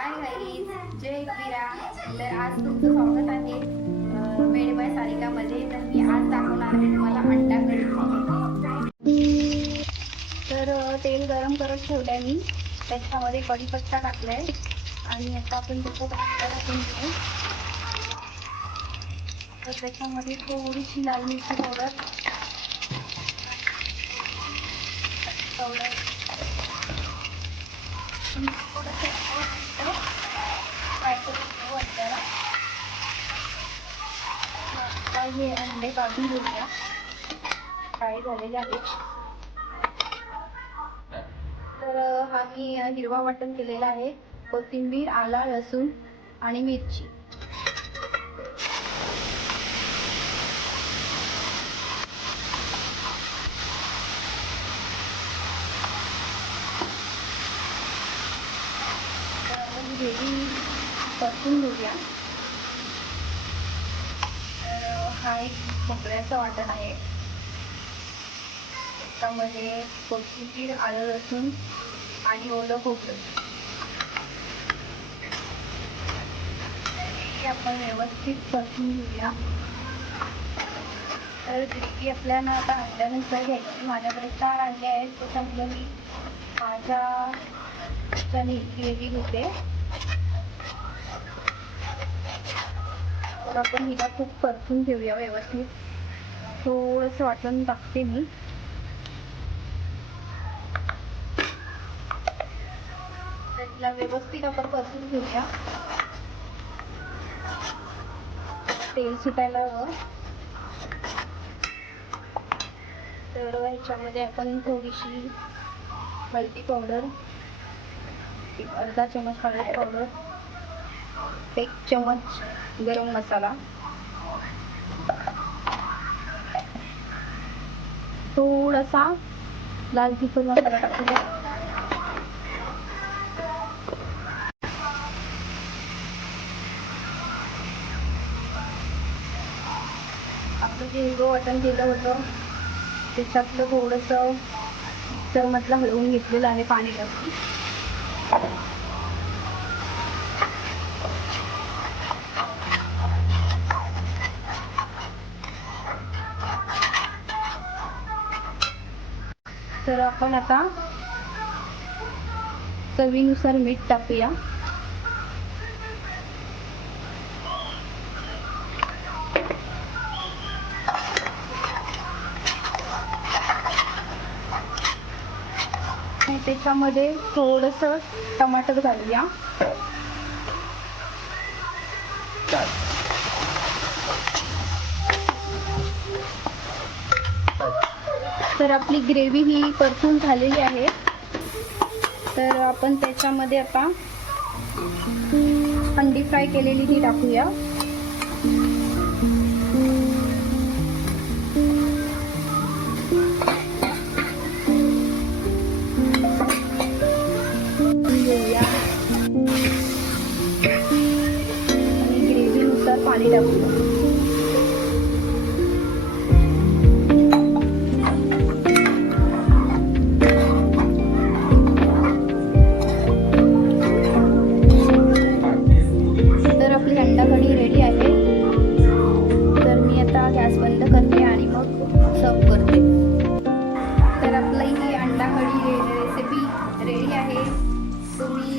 Hi guys, जय कबीरा. तर आज तुमचं स्वागत आहे मेड बाय सारिकामध्ये. तर मी आज दाखवणार आहे तुम्हाला अंडा कढी. तर तेल गरम करत ठेवलं आहे मी, त्याच्यामध्ये कढीपत्ता टाकला आहे आणि आता आपण त्याच्यात अंडा टाकून घेऊ. तर त्याच्यामध्ये थोडीशी लाल मिरची पावडर फ्राय करून घेऊ अंड्याला. आता हे अंडे काढून घेऊया, फ्राय झालेले आहेत. तर हा मी हिरवा वाटण केलेला आहे, कोथिंबीर, आला, लसूण आणि मिरची. तर आपण ग्रेव्ही परतून घेऊया. तर हा एक खोबऱ्याचं वाटण आहे, त्यामध्ये कोथिंबीर, आलं, लसूण आणि ओलं खोबरं हे आपण व्यवस्थित परतून घेऊया. तर ग्रेव्ही आपल्याला आता अंड्यानुसार घ्यायची. माझ्याकडे 4 अंडे आहेत, त्याच्यामुळे मी माझ्या ग्रेव्ही घेते. तर आपण हिला खूप परतून घेऊया व्यवस्थित. थोडंसं वाटण टाकते मी. तर हिला व्यवस्थित आपण परतून घेऊया. तेल सुटायला हवं. तर ह्याच्यामध्ये आपण थोडीशी हळदी पावडर, अर्धा चमच हळद पावडर, 1 चमच गरम मसाला, थोडासा लाल तिखट मसाला टाकूया. आपलं जे हिरवं वाटण केलं होतं त्याच्यातलं थोडंसं चमचला हलवून घेतलेलं आहे पाणी टाकून. तर आपण आता चवीनुसार मीठ टाकूया. त्याच्यामध्ये थोडंसं टमाटर घालूया. तर आपली ग्रेव्ही ही परतून झालेली आहे. तर आपण त्याच्यामध्ये आता अंडी फ्राय केलेली ती टाकूया. आणि ग्रेव्हीनुसार पाणी टाकूया. तर आपली अंडा कढी रेडी आहे. तर मी आता गॅस बंद करते आणि मग सर्व करते. तर आपली ही अंडा कढी रेसिपी रेडी आहे. तुम्ही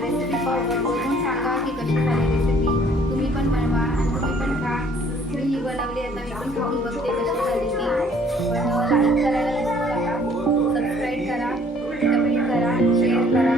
रेसिपी बघून सांगा की कशी झाली रेसिपी. तुम्ही पण बनवा आणि तुम्ही पण खा. मी बनवली, आता मी पण खाऊन बघते कशी झाली ती. पण लाईक करायला विसरू नका, सबस्क्राईब करा, कमेंट करा, शेअर करा.